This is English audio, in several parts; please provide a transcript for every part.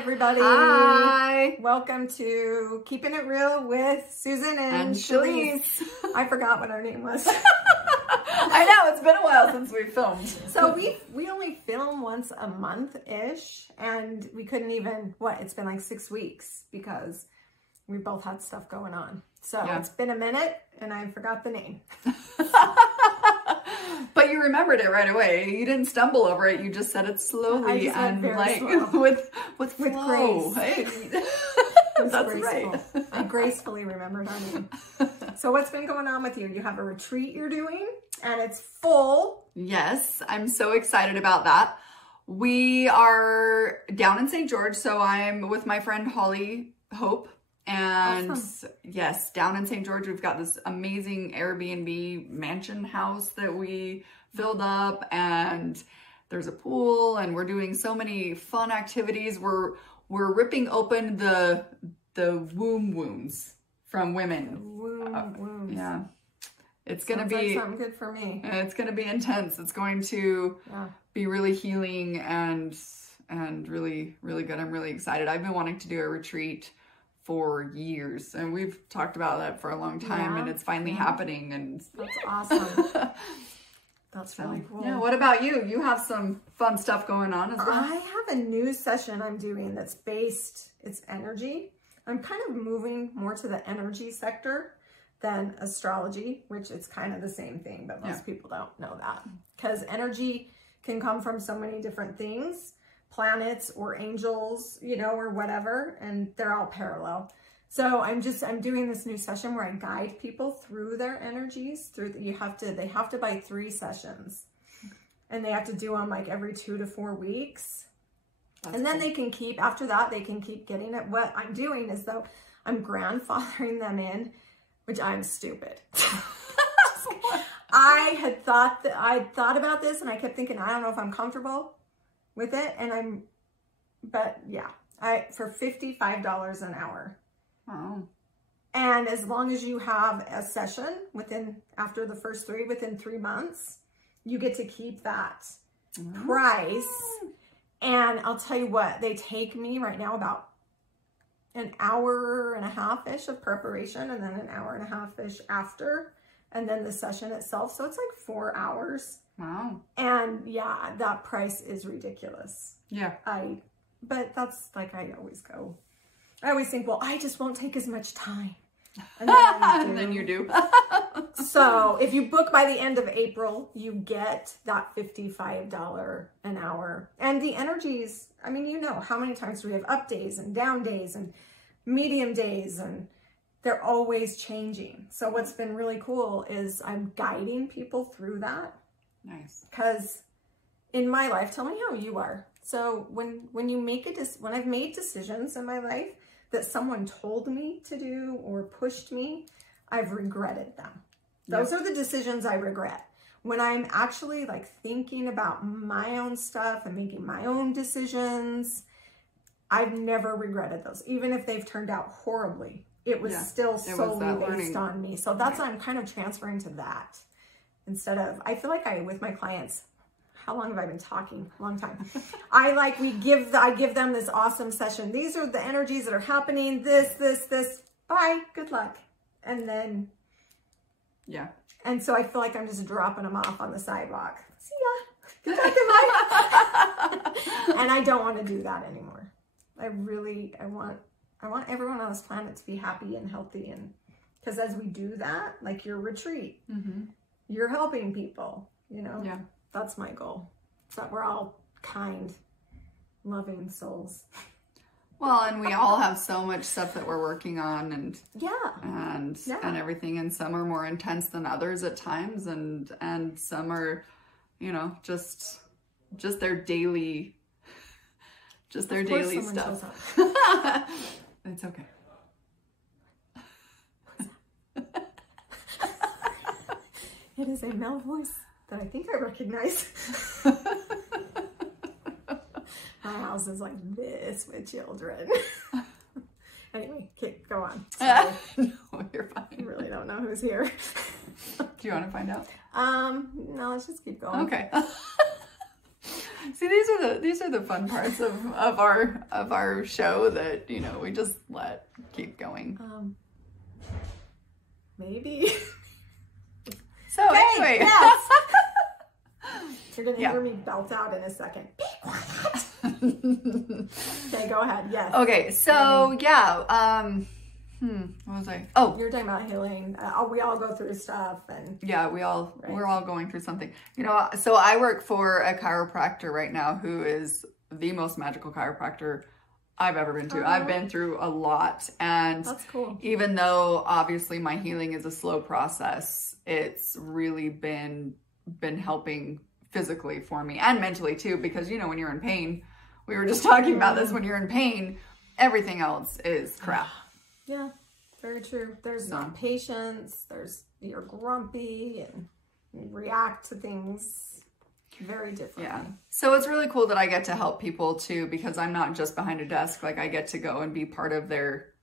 everybody. Hi. Welcome to Keepin It Real with Susan and Chalese. I forgot what our name was. I know, it's been a while since we filmed. So we only film once a month-ish, and we couldn't even, it's been like 6 weeks because we both had stuff going on. So It's been a minute, and I forgot the name. But you remembered it right away. You didn't stumble over it. You just said it slowly and like slow. with grace. Hey. That's graceful. right. I gracefully remembered our name. So what's been going on with you? You have a retreat you're doing, and it's full. Yes, I'm so excited about that. We are down in St. George, so I'm with my friend Holly Hope. And awesome. Yes, down in St. George, we've got this amazing Airbnb mansion house that we filled up, and there's a pool, and we're doing so many fun activities. We're ripping open the womb wounds from women. Womb wounds. Yeah. It's going to be something good for me. It's going to be intense. It's going to be really healing and really, really good. I'm really excited. I've been wanting to do a retreat for years, and we've talked about that for a long time, and it's finally happening, and that's awesome. That's really cool. Yeah, what about you? You have some fun stuff going on as well. I have a new session I'm doing that's based, it's energy. I'm kind of moving more to the energy sector than astrology, which it's kind of the same thing, but most people don't know that. Because energy can come from so many different things, planets or angels, you know, or whatever, and they're all parallel. So I'm doing this new session where I guide people through their energies. They have to buy 3 sessions, and they have to do them like every 2 to 4 weeks. And then they can keep, after that, they can keep getting it. What I'm doing is though, I'm grandfathering them in, which I'm stupid. I thought about this, and I kept thinking, I don't know if I'm comfortable with it. And for $55 an hour. Wow. And as long as you have a session after the first 3, within 3 months, you get to keep that price. And I'll tell you what, they take me right now about an hour and a half-ish of preparation, and then an hour and a half-ish after, and then the session itself. So it's like 4 hours. Wow. And yeah, that price is ridiculous. Yeah. But that's like, I always go. I always think, well, I just won't take as much time. And then you do. So if you book by the end of April, you get that $55 an hour. And the energies, I mean, you know, how many times do we have up days and down days and medium days, and they're always changing. So what's been really cool is I'm guiding people through that. Nice. Because in my life, tell me how you are. So when you make when I've made decisions in my life that someone told me to do or pushed me, I've regretted them. Those are the decisions I regret. When I'm actually like thinking about my own stuff and making my own decisions, I've never regretted those. Even if they've turned out horribly, it was still solely based on me. So that's why I'm kind of transferring to that. Instead of, I feel like with my clients, how long have I been talking? A long time. I give them this awesome session. These are the energies that are happening. This. Bye. Good luck. And then, and so I feel like I'm just dropping them off on the sidewalk. See ya. Good luck in life. And I don't want to do that anymore. I want everyone on this planet to be happy and healthy, and because as we do that, like your retreat, you're helping people, you know? Yeah. That's my goal. So that we're all kind, loving souls. Well, and we all have so much stuff that we're working on, and everything, and some are more intense than others at times, and some are, you know, just their daily stuff. It's okay. It is a male voice that I think I recognize. My house is like this with children. Anyway, go on. No, you're fine. I really don't know who's here. Do you want to find out? No, let's just keep going. Okay. See, these are the fun parts of our show that, you know, we just let keep going. Maybe. So anyway. Yes. You're going to hear me belt out in a second. Be quiet. Okay, go ahead. Yes. Okay, so yeah, what was I? Oh, you're talking about healing. We all go through stuff, and yeah, we're all going through something. You know, so I work for a chiropractor right now who is the most magical chiropractor I've ever been to. I've been through a lot, and that's cool. Even though obviously my healing is a slow process, it's really been helping physically for me and mentally too, because, you know, when you're in pain, we were just talking about this, when you're in pain, everything else is crap. Yeah, very true. There's not patience, you're grumpy and you react to things very differently. Yeah. So it's really cool that I get to help people too, because I'm not just behind a desk. Like, I get to go and be part of their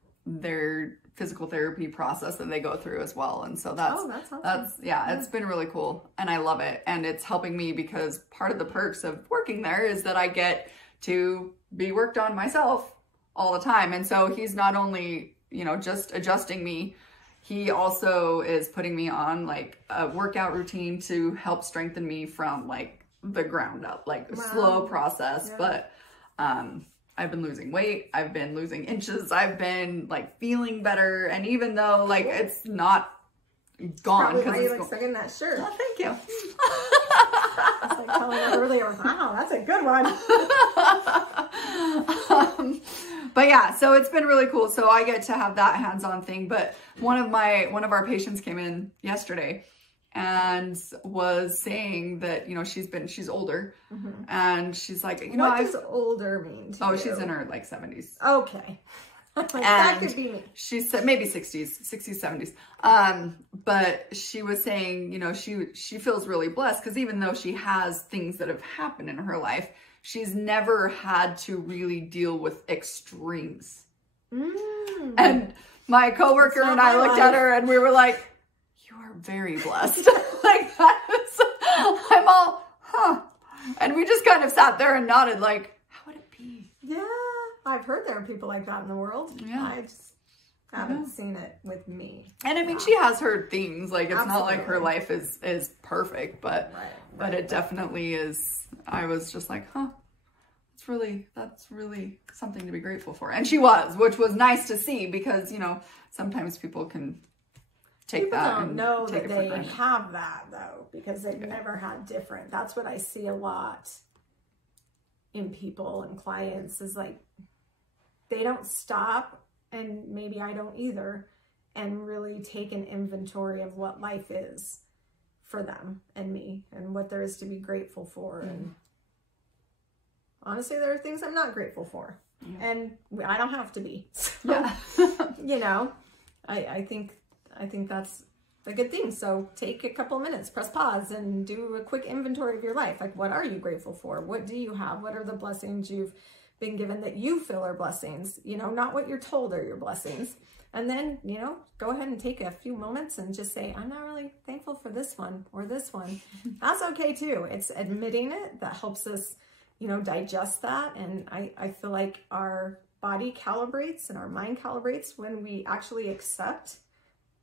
physical therapy process that they go through as well. And so that's awesome. It's been really cool, and I love it. And it's helping me because part of the perks of working there is that I get to be worked on myself all the time. And so he's not only, you know, just adjusting me, he also is putting me on like a workout routine to help strengthen me from like the ground up, like a slow process. But I've been losing weight, I've been losing inches, I've been like feeling better. And even though like it's not gone, because why you look sick in that shirt. Oh, thank you. I was like telling her earlier, wow, that's a good one. But yeah, so it's been really cool. So I get to have that hands-on thing. But one of our patients came in yesterday and was saying that, you know, she's older, and she's like, you know, what does older mean to you? She's in her like 70s. Okay. Like, that could be me. She said maybe 60s, 70s. But she was saying, you know, she feels really blessed because even though she has things that have happened in her life, she's never had to really deal with extremes. And my coworker and I looked at her and we were like, you are very blessed. Like, I'm all, and we just kind of sat there and nodded like, how would it be? Yeah. I've heard there are people like that in the world. Yeah. I just haven't seen it with me. And I mean, she has her things. Like, it's not like her life is perfect, but but it definitely is. I was just like, that's really something to be grateful for. And she was, which was nice to see, because, you know, sometimes people can take that and know take that it for they granted. have that though, because they've never had different. That's what I see a lot in people and clients, is like, they don't stop, and maybe I don't either, and really take an inventory of what life is for them and me, and what there is to be grateful for. And honestly, there are things I'm not grateful for, and I don't have to be. So, you know, I think that's a good thing. So take a couple minutes, press pause, and do a quick inventory of your life. Like, what are you grateful for? What do you have? What are the blessings you've been given that you feel are blessings? You know, not what you're told are your blessings. And then, you know, go ahead and take a few moments and just say, I'm not really thankful for this one or this one. That's okay too. It's admitting it that helps us, you know, digest that. And I feel like our body calibrates and our mind calibrates when we actually accept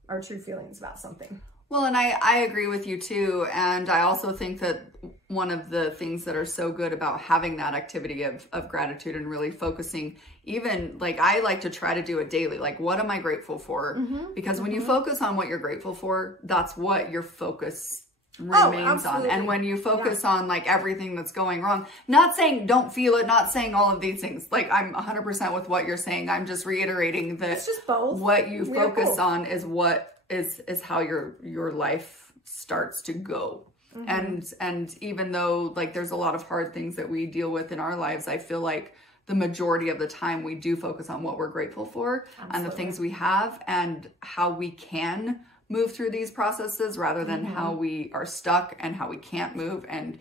our true feelings about something. Well, and I agree with you too. And I also think that one of the things that are so good about having that activity of gratitude and really focusing, even like I like to try to do it daily. Like, what am I grateful for? Because when you focus on what you're grateful for, that's what your focus remains on. And when you focus on like everything that's going wrong, not saying don't feel it, not saying all of these things, like I'm 100% with what you're saying. I'm just reiterating that it's just both. What you focus on is what is how your life starts to go. And even though like there's a lot of hard things that we deal with in our lives, I feel like the majority of the time we do focus on what we're grateful for and the things we have and how we can move through these processes, rather than how we are stuck and how we can't move. And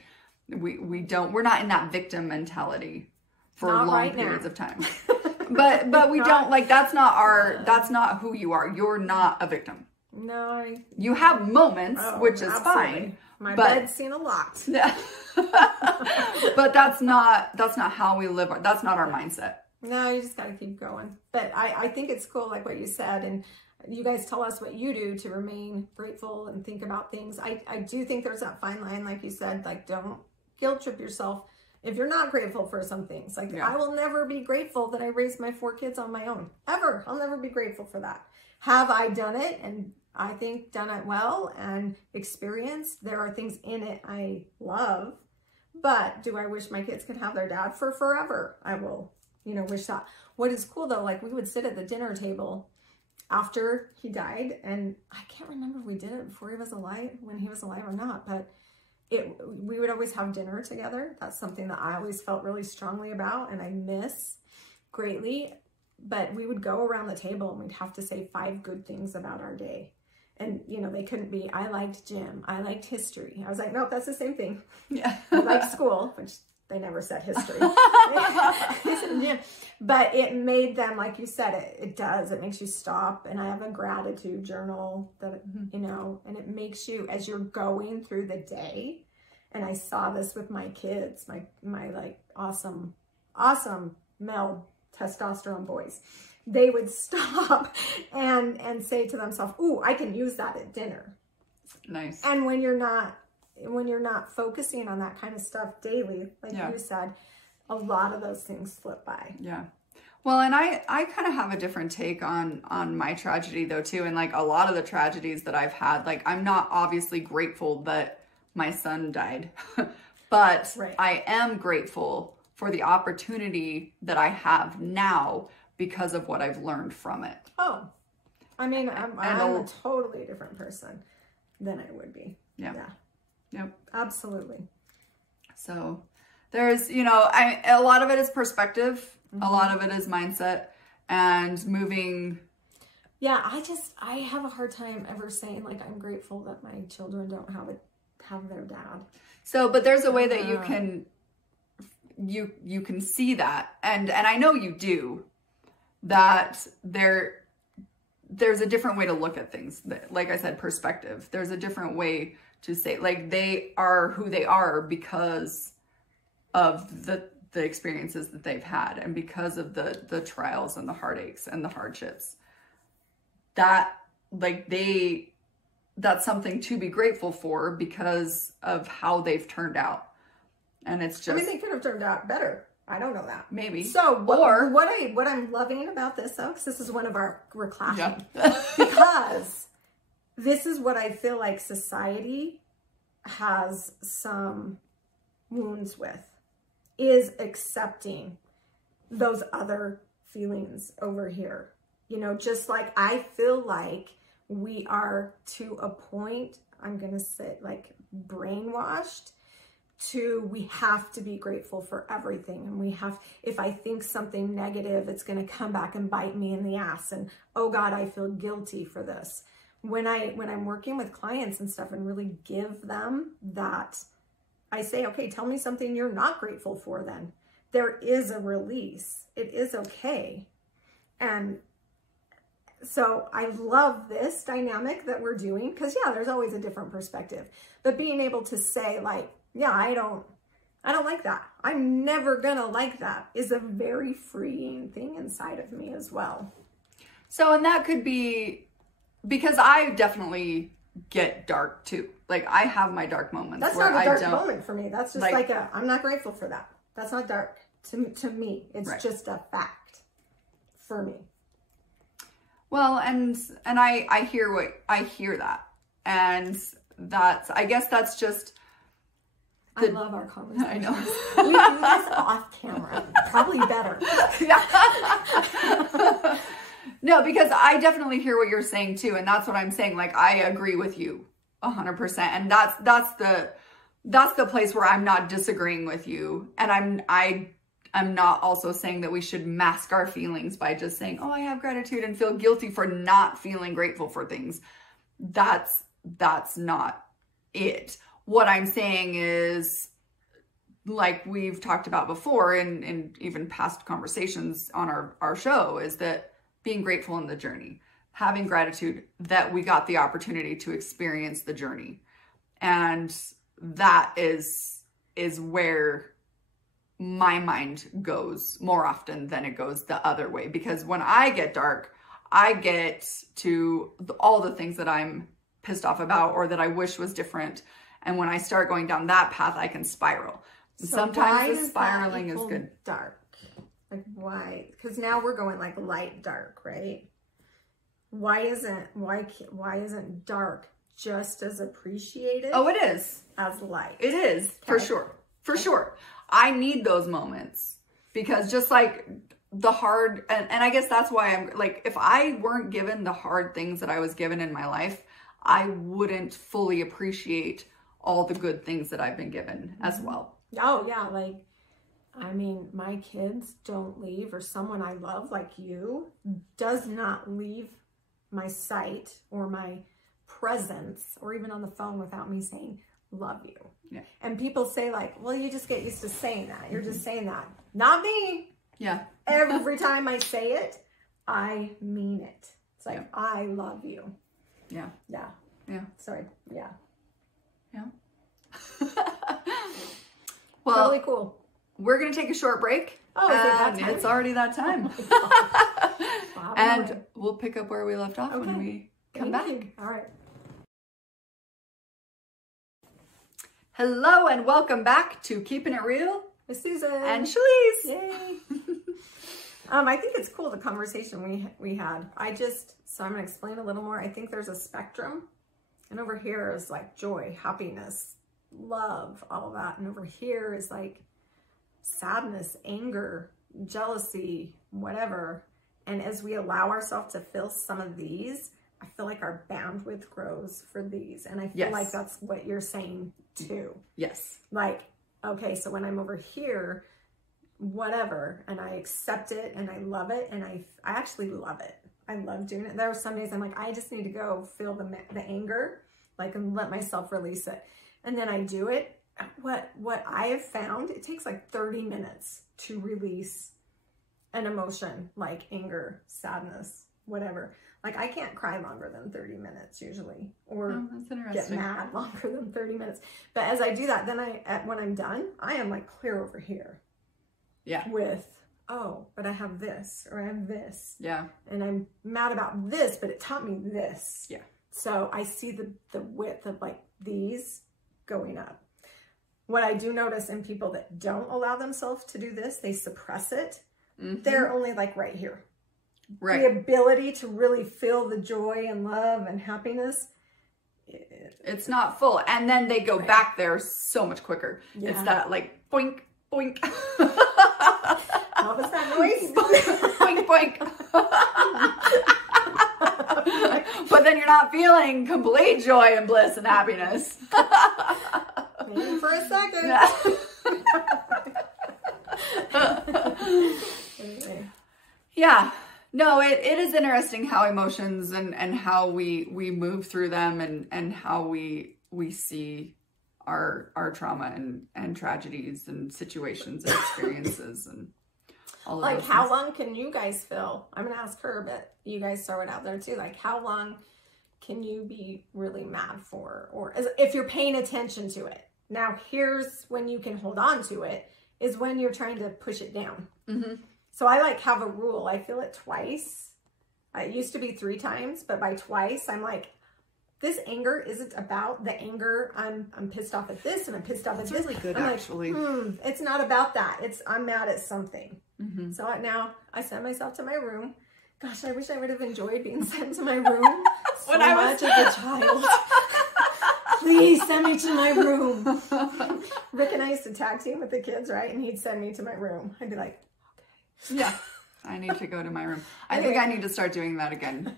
we're not in that victim mentality for long periods of time. But we don't, like, that's not who you are. You're not a victim. No. You have moments, which is fine. My bed's seen a lot. Yeah. But that's not how we live. That's not our mindset. No, you just got to keep going. But I think it's cool, like what you said, and you guys tell us what you do to remain grateful and think about things. I do think there's that fine line, like you said, like don't guilt trip yourself if you're not grateful for some things. Like I will never be grateful that I raised my 4 kids on my own, ever. I'll never be grateful for that. Have I done it? And I think done it well and experienced. There are things in it I love, but do I wish my kids could have their dad for forever? I will, wish that. What is cool though, like we would sit at the dinner table after he died, and I can't remember if we did it before he was alive, when he was alive or not, but we would always have dinner together. That's something that I always felt really strongly about and I miss greatly. But we would go around the table and we'd have to say 5 good things about our day. And, they couldn't be, I liked gym, I liked history. I was like, nope, that's the same thing. Yeah. I liked school, which they never said history. They said gym. But it made them, like you said, it does. It makes you stop. And I have a gratitude journal that, and it makes you, as you're going through the day, and I saw this with my kids, my like awesome male testosterone boys, they would stop and say to themselves, ooh, I can use that at dinner. Nice. And when you're not focusing on that kind of stuff daily, like you said, a lot of those things slip by. Yeah. Well, and I kind of have a different take on my tragedy though too. And like a lot of the tragedies that I've had, like I'm not obviously grateful that my son died, but I am grateful for the opportunity that I have now because of what I've learned from it. Oh, I mean, I'm a totally different person than I would be. Yeah. Yep. Absolutely. So there's, a lot of it is perspective. A lot of it is mindset and moving. Yeah. I have a hard time ever saying like, I'm grateful that my children don't have their dad. So, but there's a way that you can see that. And I know you do, that there's a different way to look at things. Like I said, perspective. There's a different way to say, like, they are who they are because of the experiences that they've had and because of the trials and the heartaches and the hardships. That, like, that's something to be grateful for because of how they've turned out. And it's just, they could have turned out better. I don't know that. Maybe. So what I'm loving about this though, because this is one of we're clashing, because this is what I feel like society has some wounds with, is accepting those other feelings over here. Just like I feel like we are to a point, I'm going to say like brainwashed to, we have to be grateful for everything. And if I think something negative, it's going to come back and bite me in the ass. And, oh God, I feel guilty for this. When I'm working with clients and stuff and really give them that, I say, okay, tell me something you're not grateful for then. There is a release. It is okay. And so I love this dynamic that we're doing because, there's always a different perspective. But being able to say like, I don't like that. I'm never gonna like that is a very freeing thing inside of me as well. So, and that could be because I definitely get dark too. Like I have my dark moments. That's where not a dark moment for me. That's just like I'm not grateful for that. That's not dark to me. It's just a fact for me. Well, and I hear that. And I guess that's just, I love our conversation. I know. We do this off camera. Probably better. No, because I definitely hear what you're saying too. And that's what I'm saying. Like, I agree with you 100%. And that's the place where I'm not disagreeing with you. And I'm not also saying that we should mask our feelings by just saying, oh, I have gratitude and feel guilty for not feeling grateful for things. That's not it. What I'm saying is, like we've talked about before in even past conversations on our show, is that being grateful in the journey, having gratitude that we got the opportunity to experience the journey. And that is is where my mind goes more often than it goes the other way. Because when I get dark, I get to all the things that I'm pissed off about or that I wish was different. And when I start going down that path, I can spiral. So sometimes the spiraling is good. Dark. Like why? Because now we're going like light dark, right? Why isn't dark just as appreciated? Oh, it is. As light. It is, for sure. For sure. I need those moments because just like the hard, and I guess that's why I'm like, if I weren't given the hard things that I was given in my life, I wouldn't fully appreciate all the good things that I've been given as well. Oh yeah. Like, I mean, my kids don't leave, or someone I love like you does not leave my sight or my presence or even on the phone without me saying, love you. Yeah. And people say like, well, you just get used to saying that. You're just saying that. Not me. Yeah. Every time I say it, I mean it. It's like, I love you. Yeah. Yeah. Yeah. Sorry. Yeah. Yeah. Well, really cool. We're going to take a short break. Oh, is it that time? It's already that time. Wow. And we'll pick up where we left off when we come back. All right. Hello and welcome back to Keepin' It Real with Susan and Chalese. Yay. I think it's cool, the conversation we had. So I'm going to explain a little more. I think there's a spectrum. And over here is like joy, happiness, love, all of that. And over here is like sadness, anger, jealousy, whatever. And as we allow ourselves to feel some of these, I feel like our bandwidth grows for these. And I feel like that's what you're saying too. Yes. Like, okay, so when I'm over here, whatever, and I accept it and I love it, and I actually love it. I love doing it. There are some days I'm like, I just need to go feel the anger, like, and let myself release it. And then I do it. What I have found, it takes like 30 minutes to release an emotion like anger, sadness, whatever. Like I can't cry longer than 30 minutes usually, or get mad longer than 30 minutes. But as I do that, then when I'm done, I am like clear over here. Yeah. With, oh, but I have this, or I have this. Yeah. And I'm mad about this, but it taught me this. Yeah. So I see the width of like these going up. What I do notice in people that don't allow themselves to do this, they suppress it. They're only like right here. Right. The ability to really feel the joy and love and happiness. It's not full. And then they go back there so much quicker. Yeah. It's that like boink, boink. What was that noise? Boink, boink. But then you're not feeling complete joy and bliss and happiness. Maybe for a second. Yeah. Yeah. No, it is interesting how emotions and how we move through them and how we see our trauma and tragedies and situations and experiences and all of like those how things. long can you guys feel? I'm gonna ask her, but you guys throw it out there too. Like how long can you be really mad for, or if you're paying attention to it? Now here's when you can hold on to it, is when you're trying to push it down. So I like have a rule. I feel it twice. It used to be 3 times, but by twice, I'm like, this anger isn't about the anger. I'm pissed off at this and I'm pissed off at this. It's really good, I'm actually. like, it's not about that. I'm mad at something. So now I send myself to my room. Gosh, I wish I would have enjoyed being sent to my room so much as a child. Please send me to my room. Rick and I used to tag team with the kids, right? And he'd send me to my room. I'd be like, okay. Yeah, I need to go to my room. I think I need to start doing that again.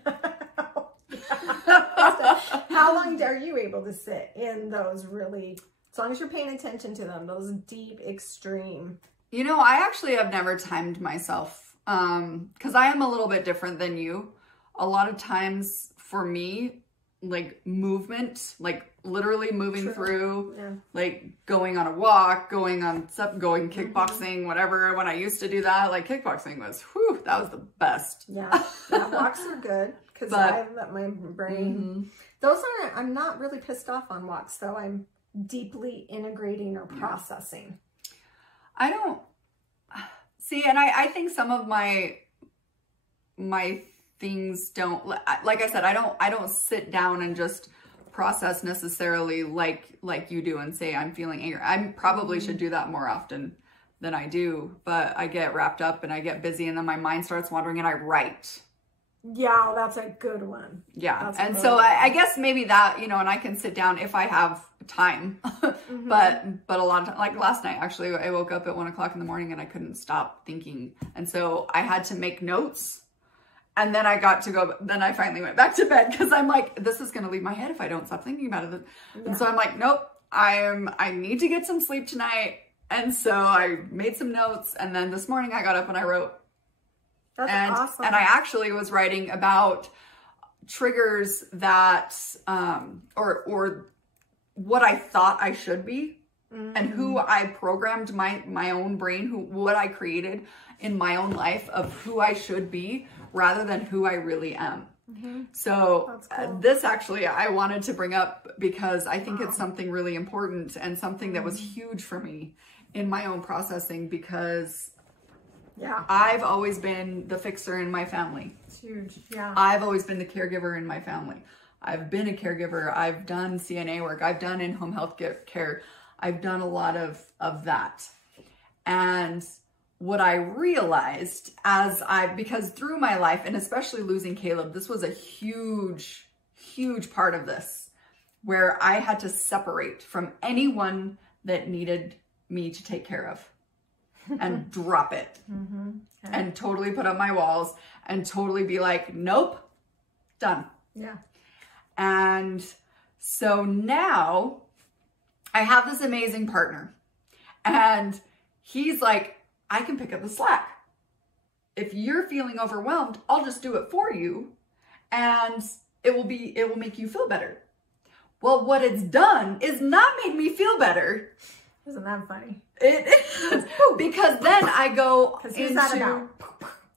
How long are you able to sit in those really, as long as you're paying attention to them, those deep, extreme? You know, I actually have never timed myself because I am a little bit different than you. A lot of times for me, like movement, like literally moving through, like going on a walk, going kickboxing, whatever. When I used to do that, like kickboxing was, whew, that was the best. Yeah, walks are good because I let my brain. Those aren't. I'm not really pissed off on walks though. I'm deeply integrating or processing. I don't see, and I think some of my things don't, like I said, I don't sit down and just process necessarily like you do and say I'm feeling anger. I probably should do that more often than I do, but I get wrapped up and I get busy and then my mind starts wandering and I write. Yeah, that's a good one. Yeah. And so I guess maybe that, you know, and I can sit down if I have time, but a lot of time, like last night, actually, I woke up at 1 o'clock in the morning and I couldn't stop thinking. And so I had to make notes and then I got to go, then I finally went back to bed because I'm like, this is going to leave my head if I don't stop thinking about it. Yeah. And so I'm like, nope, I need to get some sleep tonight. And so I made some notes and then this morning I got up and I wrote. That's awesome. And I actually was writing about triggers that, or what I thought I should be and who I programmed my own brain, what I created in my own life of who I should be rather than who I really am. So cool. This actually I wanted to bring up because I think it's something really important and something that was huge for me in my own processing because I've always been the fixer in my family. It's huge. Yeah. I've always been the caregiver in my family. I've been a caregiver. I've done CNA work. I've done in-home health care. I've done a lot of that. And what I realized because through my life and especially losing Caleb, this was a huge, huge part of this where I had to separate from anyone that needed me to take care of. And drop it and totally put up my walls and totally be like, nope, done. Yeah. And so now I have this amazing partner and he's like, I can pick up the slack. If you're feeling overwhelmed, I'll just do it for you and it will make you feel better. Well, what it's done is not made me feel better. Isn't that funny? It is. Because then I go into... that about?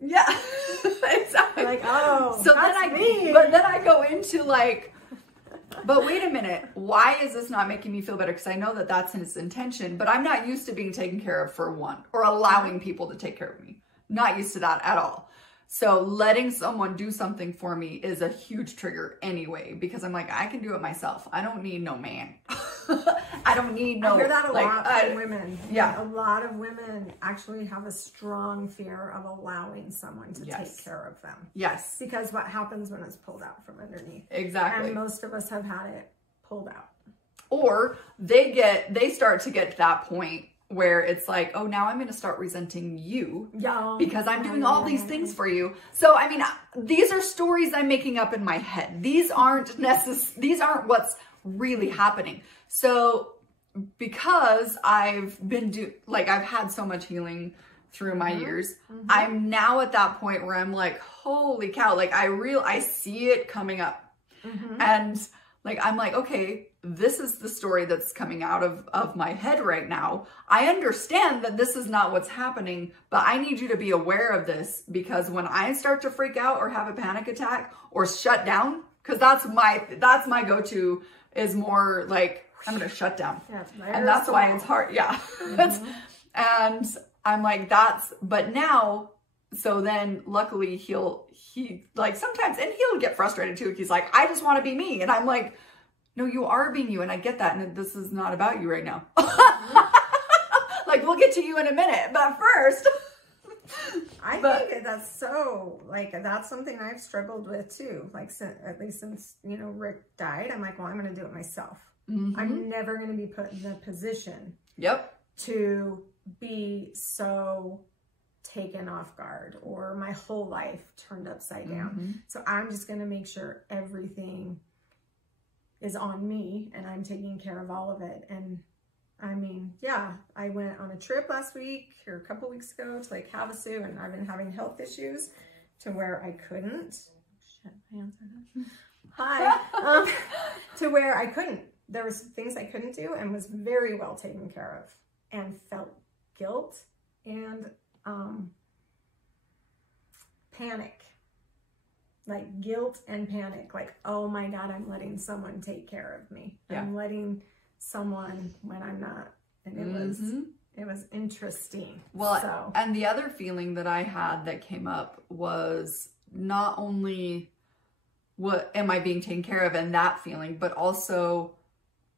Yeah, exactly. Like, oh, so that's then me. But then I go into like, but wait a minute, why is this not making me feel better? Because I know that that's his intention, but I'm not used to being taken care of for one, or allowing people to take care of me. Not used to that at all. So letting someone do something for me is a huge trigger anyway, because I'm like, I can do it myself. I don't need no man. I don't need no... I hear that a lot from women. Yeah. A lot of women actually have a strong fear of allowing someone to take care of them. Yes. Because what happens when it's pulled out from underneath? Exactly. And most of us have had it pulled out. Or they start to get to that point where it's like, oh, now I'm going to start resenting you because I'm doing all these things for you. So, I mean, these are stories I'm making up in my head. These aren't what's really happening. So, because I've been I've had so much healing through my years, I'm now at that point where I'm like, holy cow, like I see it coming up. And like, I'm like, okay, this is the story that's coming out of my head right now. I understand that this is not what's happening, but I need you to be aware of this because when I start to freak out or have a panic attack or shut down, because that's my go-to is more like, I'm going to shut down. Yeah, and that's why it's hard. Yeah. And I'm like, but now, so then luckily he like sometimes, and he'll get frustrated too. He's like, I just want to be me. And I'm like, no, you are being you. And I get that. And this is not about you right now. Like, we'll get to you in a minute. But first. I think that's so, like, that's something I've struggled with too. Like, at least since, Rick died, I'm like, well, I'm going to do it myself. I'm never going to be put in the position to be so taken off guard or my whole life turned upside down. So I'm just going to make sure everything is on me and I'm taking care of all of it. And I mean, yeah, I went on a trip last week or a couple weeks ago to like Havasu, and I've been having health issues to where I couldn't. Shit, my hands are done. Hi. To where I couldn't. There was things I couldn't do and was very well taken care of and felt guilt and panic. Like guilt and panic, like, oh my God, I'm letting someone take care of me. I'm letting someone when I'm not. And it was interesting. Well, so. And the other feeling that I had that came up was not only what am I being taken care of and that feeling, but also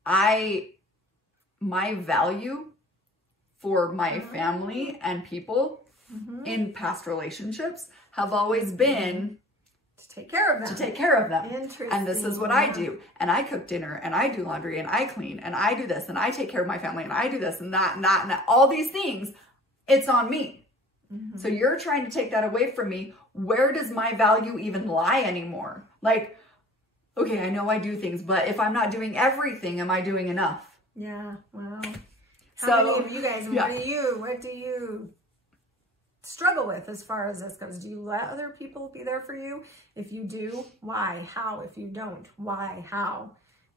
my value for my family and people in past relationships have always been to take care of them. To take care of them. Interesting. And this is what I do. And I cook dinner and I do laundry and I clean and I do this and I take care of my family and I do this and that and that and that. All these things, it's on me. So you're trying to take that away from me. Where does my value even lie anymore? Like, okay, I know I do things, but if I'm not doing everything, am I doing enough? Yeah, wow. So, how many of you guys, what do you struggle with as far as this goes? Do you let other people be there for you? If you do, why? How? If you don't, why? How?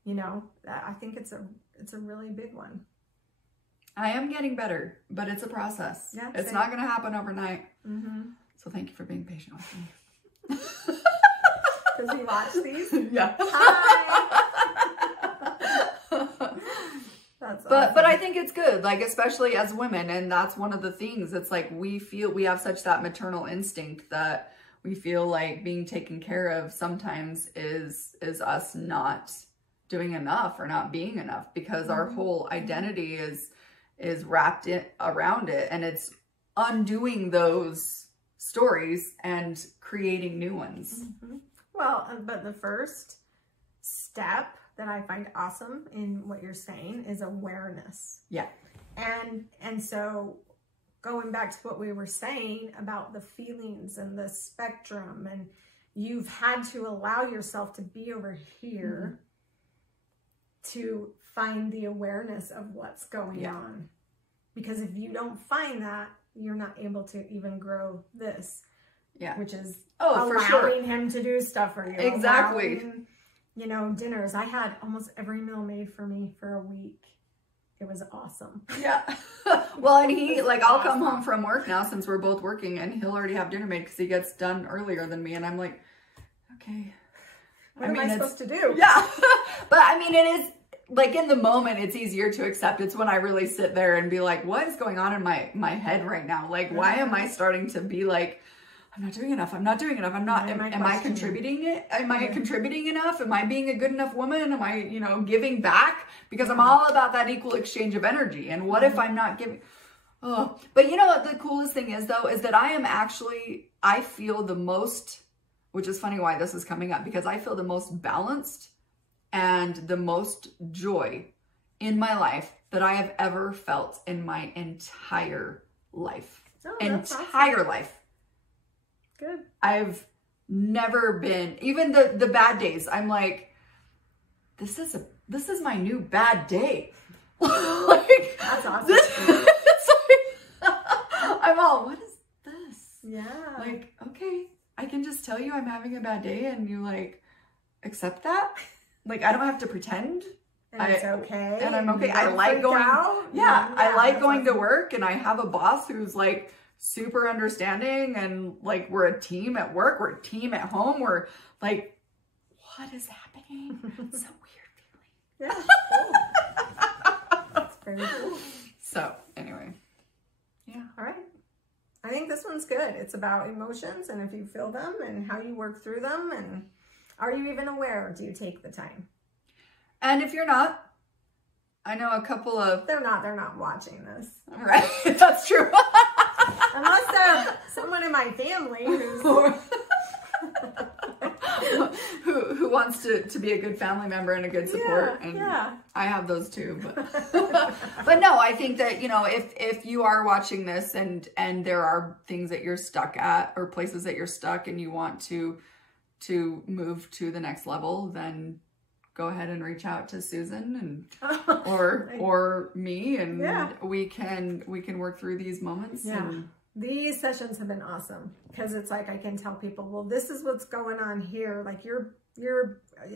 You know, I think it's a really big one. I am getting better, but it's a process. Yeah, it's not going to happen overnight. So thank you for being patient with me. Because we watch these? Yeah. Hi! That's awesome. But I think it's good, like, especially as women, and that's one of the things. It's like we have such that maternal instinct that we feel like being taken care of sometimes is us not doing enough or not being enough, because our whole identity is wrapped around it, and it's undoing those stories and creating new ones. Well, but the first step that I find awesome in what you're saying is awareness. Yeah. And so going back to what we were saying about the feelings and the spectrum, and you've had to allow yourself to be over here to find the awareness of what's going on. Because if you don't find that, you're not able to even grow this. Yeah. Which is allowing him to do stuff for you. Exactly. Allowing, you know, dinners. I had almost every meal made for me for a week. It was awesome. Yeah. Well, and he, like, I'll come home from work now since we're both working, and he'll already have dinner made because he gets done earlier than me. And I'm like, okay. What am I supposed to do? Yeah. But I mean, it is, like, in the moment, it's easier to accept. It's when I really sit there and be like, what is going on in my head right now? Like, why am I starting to be like, I'm not doing enough. I'm not doing enough. I'm not, am I contributing it? Am I contributing enough? Am I being a good enough woman? Am I, you know, giving back? Because I'm all about that equal exchange of energy. And what if I'm not giving? Oh, but you know what the coolest thing is though, is that I feel the most, which is funny why this is coming up, because I feel the most balanced and the most joy in my life that I have ever felt in my entire life. Entire life. Good. I've never been, even the bad days, I'm like, this is my new bad day. Like, that's awesome. It's like, I'm all, what is this? Yeah. Like, okay, I can just tell you I'm having a bad day and you like accept that. Like, I don't have to pretend. And it's okay. And I'm okay. I like going, I like going to work, and I have a boss who's like super understanding, and like we're a team at work, we're a team at home, we're like, what is happening? It's a weird feeling. Yeah. That's very cool. So anyway, yeah. All right. I think this one's good. It's about emotions, and if you feel them and how you work through them, and are you even aware? Do you take the time? And if you're not, I know a couple of... They're not watching this. All right. That's true. Unless they're someone in my family who wants to be a good family member and a good support. And I have those too. But no, I think that, you know, if you are watching this and there are things that you're stuck at, or places that you're stuck and you want to move to the next level, then go ahead and reach out to Susan and or me, and we can work through these moments. Yeah. And these sessions have been awesome, because it's like I can tell people, well, this is what's going on here. Like you're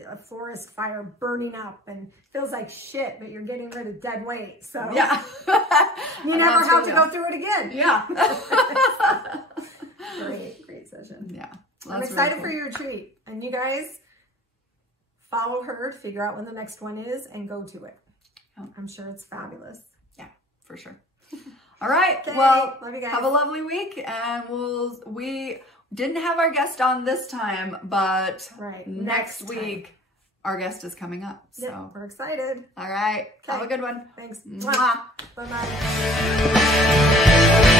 a forest fire burning up and feels like shit, but you're getting rid of dead weight. So yeah, you never have to go through it again. Yeah. Great session. Yeah. Well, I'm excited for your retreat, and you guys follow her to figure out when the next one is and go to it. I'm sure it's fabulous. Yeah, for sure. All right. Okay, well, love you guys. have a lovely week. And we didn't have our guest on this time, but next week, our guest is coming up. So yep, we're excited. All right. Okay. Have a good one. Thanks. Mwah. Bye-bye.